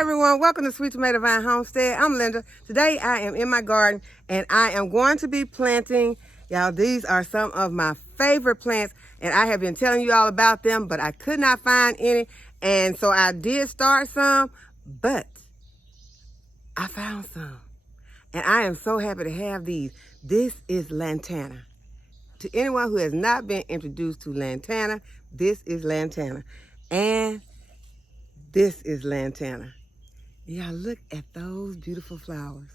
everyone, welcome to Sweet Tomato Vine Homestead. I'm Linda. Today I am in my garden and I am going to be planting, y'all, these are some of my favorite plants and I have been telling you all about them, but I could not find any, and so I did start some, but I found some and I am so happy to have these. This is Lantana. To anyone who has not been introduced to Lantana, this is Lantana, and this is Lantana. Y'all look at those beautiful flowers.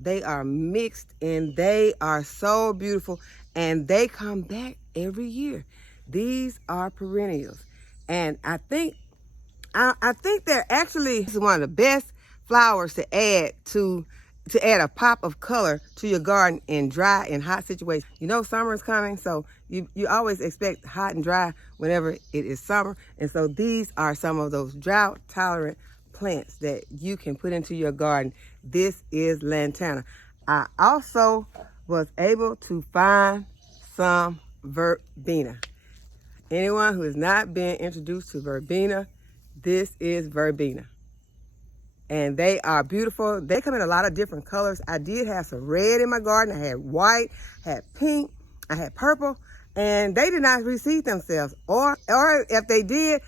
They are mixed and they are so beautiful and they come back every year. These are perennials. And I think they're actually one of the best flowers to add a pop of color to your garden in dry and hot situations. You know summer is coming, so you always expect hot and dry whenever it is summer. And so these are some of those drought tolerant plants that you can put into your garden. This is Lantana. I also was able to find some Verbena. Anyone who has not been introduced to Verbena, this is Verbena. And they are beautiful. They come in a lot of different colors. I did have some red in my garden. I had white, had pink, I had purple, and they did not reseed themselves. Or if they did,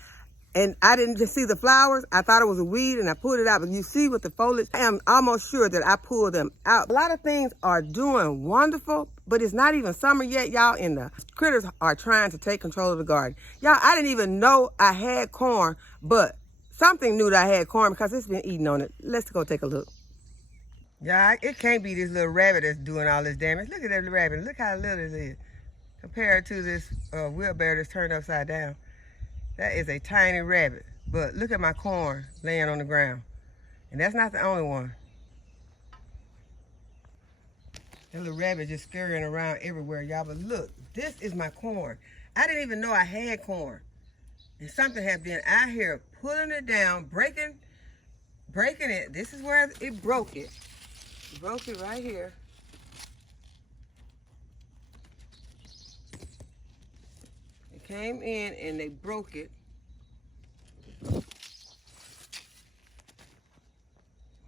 and I didn't just see the flowers, I thought it was a weed and I pulled it out. But you see with the foliage, I am almost sure that I pulled them out. A lot of things are doing wonderful, but it's not even summer yet, y'all, and the critters are trying to take control of the garden. Y'all, I didn't even know I had corn, but something knew that I had corn because it's been eating on it. Let's go take a look. Yeah, it can't be this little rabbit that's doing all this damage. Look at that rabbit. Look how little it is compared to this wheelbarrow that's turned upside down. That is a tiny rabbit. But look at my corn laying on the ground. And that's not the only one. That little rabbit just scurrying around everywhere, y'all. But look, this is my corn. I didn't even know I had corn. And something had been out here pulling it down, breaking it. This is where it broke it. It broke it right here. It came in and they broke it.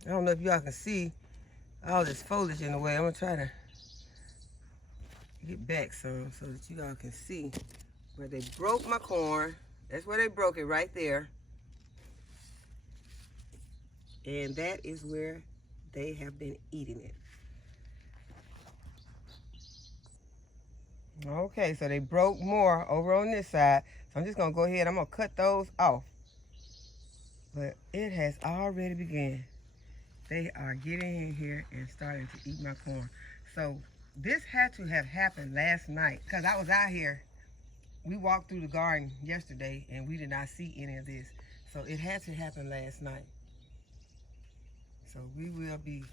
I don't know if y'all can see all this foliage in the way. I'm gonna try to get back some so that you all can see where they broke my corn. That's where they broke it, right there. And that is where they have been eating it. Okay, so they broke more over on this side. So I'm just gonna go ahead, I'm gonna cut those off. But it has already begun. They are getting in here and starting to eat my corn. So this had to have happened last night because I was out here. We walked through the garden yesterday and we did not see any of this. So it had to happen last night. So we will be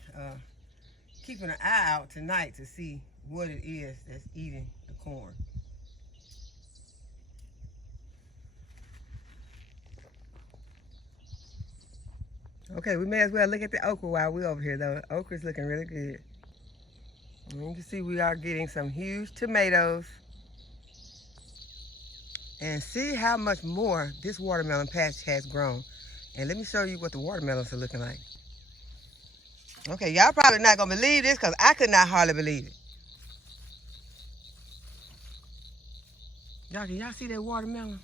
keeping an eye out tonight to see what it is that's eating the corn. Okay, we may as well look at the okra while we're over here though. Okra's looking really good. And you can see we are getting some huge tomatoes. And see how much more this watermelon patch has grown. And let me show you what the watermelons are looking like. Okay, y'all probably not gonna believe this because I could not hardly believe it. Y'all, can y'all see that watermelon?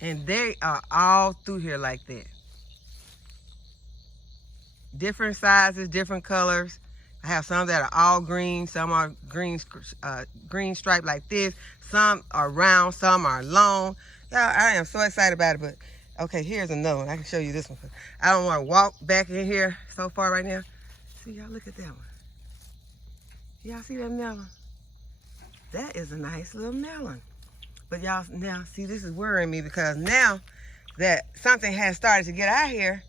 And they are all through here like that. Different sizes, different colors. I have some that are all green, some are green striped like this, some are round, some are long. Y'all, I am so excited about it, but okay, here's another one. I can show you this one. I don't want to walk back in here so far right now. See, y'all, look at that one. Y'all see that melon? That is a nice little melon. But y'all, now, see, this is worrying me because now that something has started to get out here,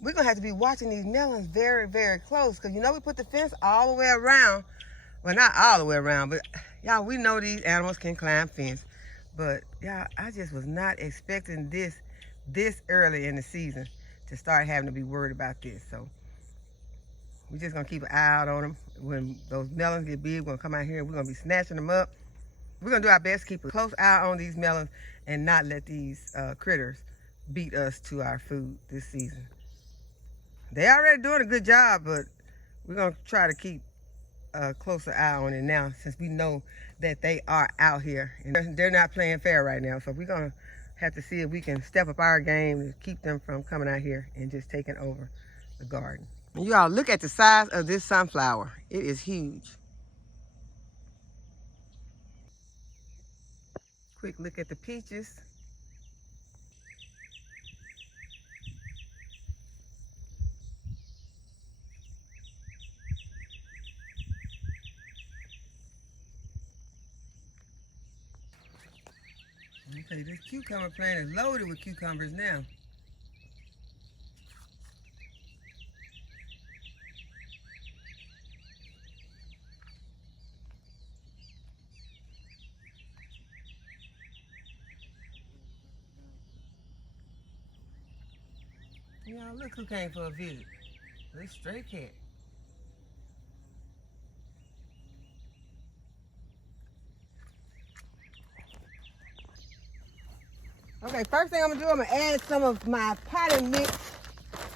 we're going to have to be watching these melons very, very close because, you know, we put the fence all the way around. Well, not all the way around, but, y'all, we know these animals can climb fence. But, y'all, I just was not expecting this early in the season to start having to be worried about this. So, we're just going to keep an eye out on them. When those melons get big, we're going to come out here and we're going to be snatching them up. We're going to do our best to keep a close eye on these melons and not let these critters beat us to our food this season. They already doing a good job, but we're gonna try to keep a closer eye on it now, since we know that they are out here and they're not playing fair right now. So we're gonna have to see if we can step up our game to keep them from coming out here and just taking over the garden. And you all look at the size of this sunflower. It is huge. Quick look at the peaches. Okay, this cucumber plant is loaded with cucumbers now. Y'all, look who came for a visit. This stray cat. Okay, first thing I'm gonna do, I'm gonna add some of my potting mix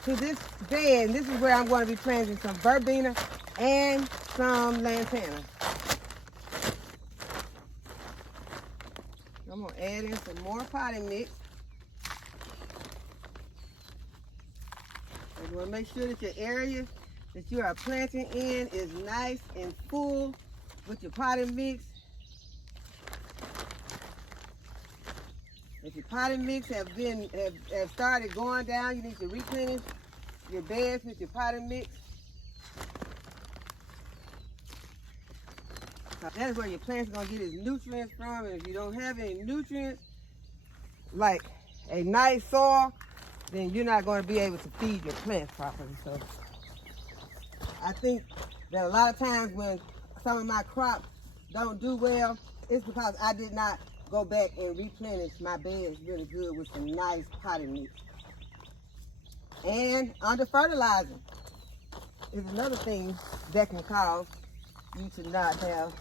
to this bed. And this is where I'm going to be planting some verbena and some lantana. I'm gonna add in some more potting mix. You want to make sure that your area that you are planting in is nice and full with your potting mix. If your potting mix have started going down, you need to replenish your beds with your potting mix. That is where your plants are going to get its nutrients from. And if you don't have any nutrients, like a nice soil, then you're not going to be able to feed your plants properly. So I think that a lot of times when some of my crops don't do well, it's because I did not go back and replenish my beds really good with some nice potting mix. And under fertilizer is another thing that can cause you to not have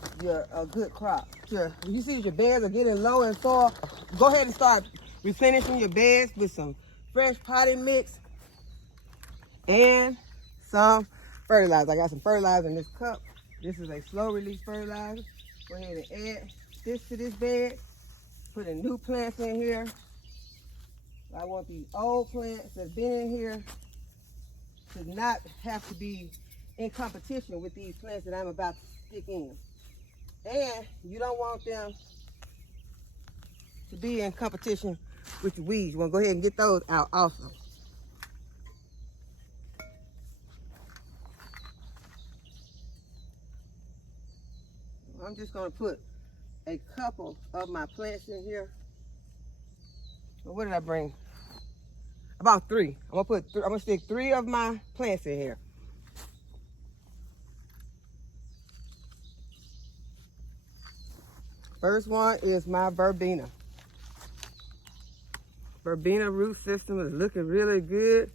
a good crop. If you see your beds are getting low in soil, go ahead and start replenishing your beds with some fresh potting mix and some fertilizer. I got some fertilizer in this cup. This is a slow release fertilizer. Go ahead and add this to this bed. Put in new plants in here. I want these old plants that's been in here to not have to be in competition with these plants that I'm about to stick in. And you don't want them to be in competition with the weeds. You want to go ahead and get those out also. I'm just going to put a couple of my plants in here. What did I bring? About 3. I'm gonna stick 3 of my plants in here. First one is my verbena. Verbena root system is looking really good.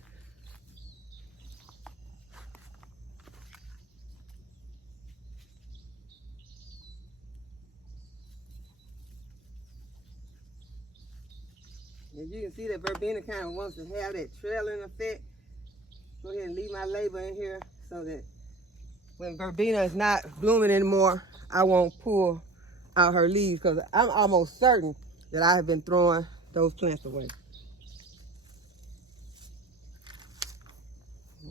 As you can see, that verbena kind of wants to have that trailing effect. Go ahead and leave my label in here so that when verbena is not blooming anymore, I won't pull out her leaves, because I'm almost certain that I have been throwing those plants away.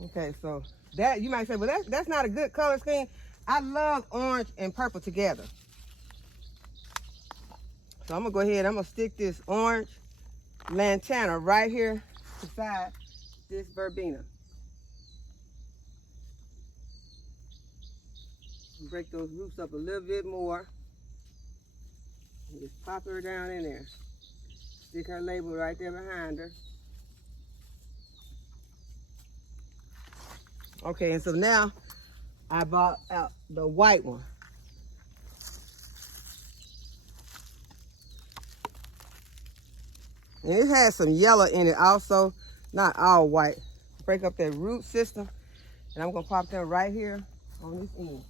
Okay, so that, you might say, well, that's not a good color scheme. I love orange and purple together. So I'm gonna go ahead, I'm gonna stick this orange lantana right here beside this verbena. Break those roots up a little bit more. And just pop her down in there. Stick her label right there behind her. Okay, and so now I brought out the white one. And it has some yellow in it also, not all white. Break up that root system, and I'm gonna pop them right here on this end.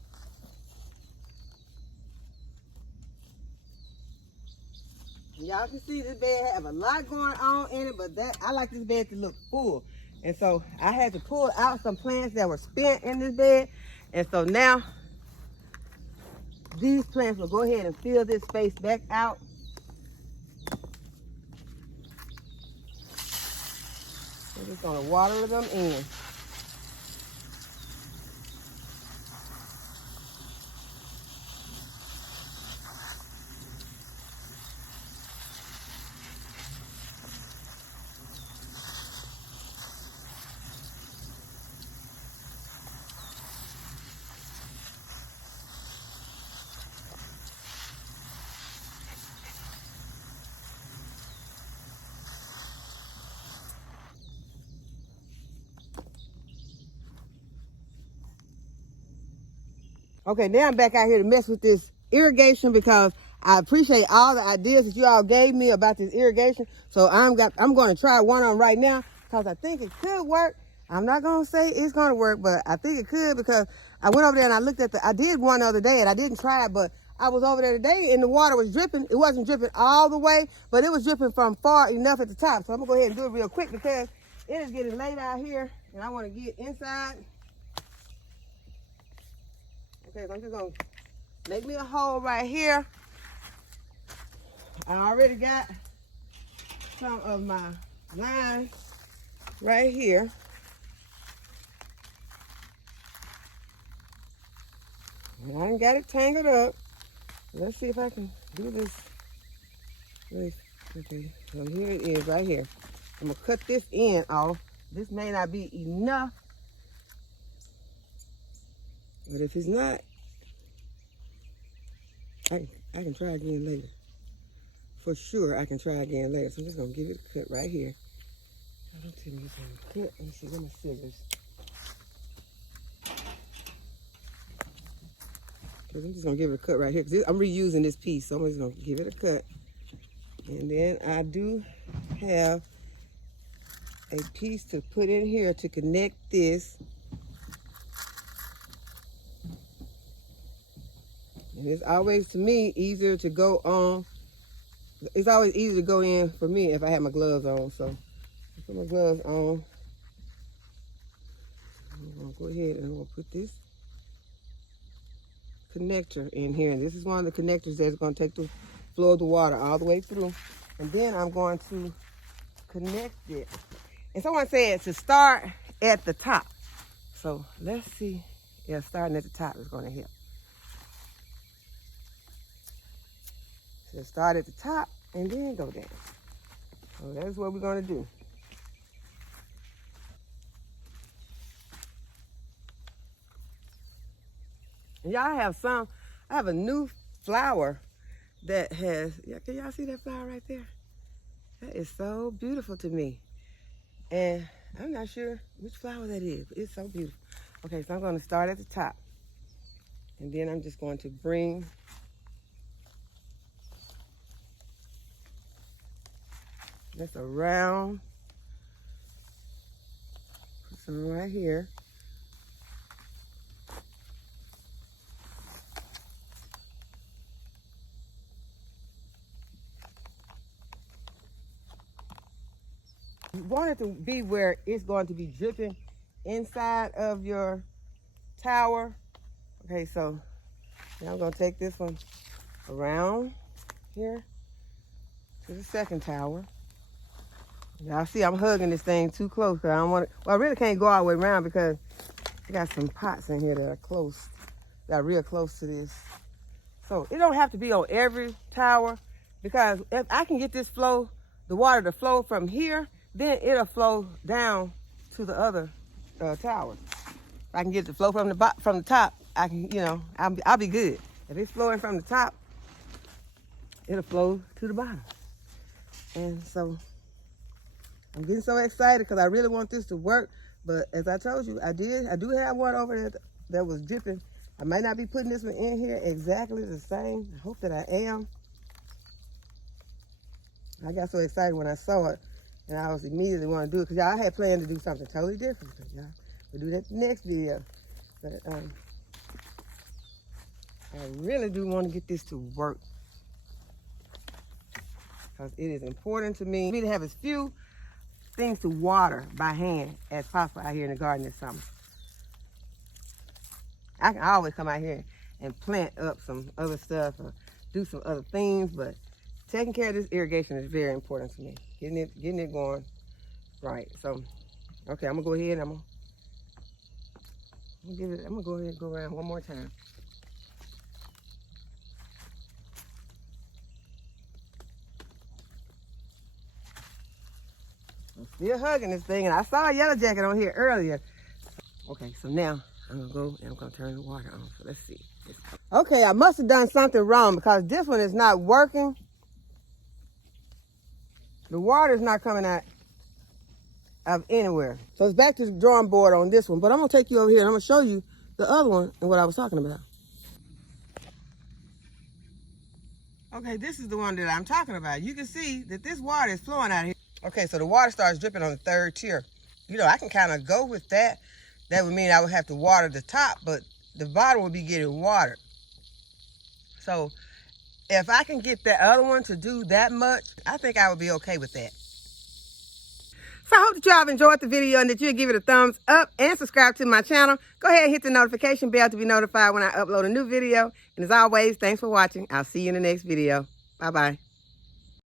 Y'all can see this bed have a lot going on in it, but I like this bed to look full. And so I had to pull out some plants that were spent in this bed. And so now these plants will go ahead and fill this space back out. I'm just gonna water them in. Okay, now I'm back out here to mess with this irrigation because I appreciate all the ideas that you all gave me about this irrigation. So I'm going to try one on right now because I think it could work. I'm not going to say it's going to work, but I think it could because I went over there and I looked at I did one the other day and I didn't try it, but I was over there today and the water was dripping. It wasn't dripping all the way, but it was dripping from far enough at the top. So I'm going to go ahead and do it real quick because it is getting late out here and I want to get inside. Okay, so I'm just gonna make me a hole right here. I already got some of my lines right here. And I done got it tangled up. Let's see if I can do this. Okay, so here it is right here. I'm gonna cut this end off. This may not be enough. But if it's not, I can try again later. For sure, I can try again later. So I'm just gonna give it a cut right here. Let me see, where my scissors? Because I'm just gonna give it a cut right here. Because I'm reusing this piece, so I'm just gonna give it a cut. And then I do have a piece to put in here to connect this. And it's always, to me, easier to go on. It's always easier to go in for me if I have my gloves on. So I put my gloves on. I'm gonna go ahead and I'm gonna put this connector in here. And this is one of the connectors that's gonna take the flow of the water all the way through. And then I'm going to connect it. And someone said to start at the top. So let's see. Yeah, starting at the top is gonna help. So start at the top and then go down. So that's what we're gonna do. And y'all have I have a new flower that has, can y'all see that flower right there? That is so beautiful to me. And I'm not sure which flower that is, but it's so beautiful. Okay, so I'm gonna start at the top. And then I'm just going to bring this around, put some right here. You want it to be where it's going to be dripping inside of your tower. Okay, so now I'm gonna take this one around here to the second tower. Y'all see I'm hugging this thing too close because I don't want it. Well, I really can't go all the way around because I got some pots in here that are close, that are real close to this. So it don't have to be on every tower because if I can get this the water to flow from here, then it'll flow down to the other towers. If I can get it to flow from the top, I can, I'll be good. If it's flowing from the top, it'll flow to the bottom. And so I'm getting so excited because I really want this to work. But as I told you, I do have one over there that was dripping. I might not be putting this one in here exactly the same. I hope that I am. I got so excited when I saw it, and I was immediately want to do it because y'all had planned to do something totally different. Y'all, we'll do that next video. But I really do want to get this to work. because it is important to me to have as few things to water by hand as possible out here in the garden this summer. I can always come out here and plant up some other stuff or do some other things, but taking care of this irrigation is very important to me. Getting it going right. So, okay, I'm gonna go ahead and I'm gonna go ahead and go around one more time. I'm still hugging this thing, and I saw a yellow jacket on here earlier. Okay, so now I'm gonna go and I'm gonna turn the water on. So let's see. Okay, I must have done something wrong because this one is not working. The water is not coming out of anywhere. So it's back to the drawing board on this one, but I'm gonna take you over here and I'm gonna show you the other one and what I was talking about. Okay, this is the one that I'm talking about. You can see that this water is flowing out of here. Okay, so the water starts dripping on the third tier. You know, I can kind of go with that. That would mean I would have to water the top, but the bottom would be getting watered. So if I can get that other one to do that much, I think I would be okay with that. So I hope that y'all have enjoyed the video and that you'll give it a thumbs up and subscribe to my channel. Go ahead and hit the notification bell to be notified when I upload a new video. And as always, thanks for watching. I'll see you in the next video. Bye-bye.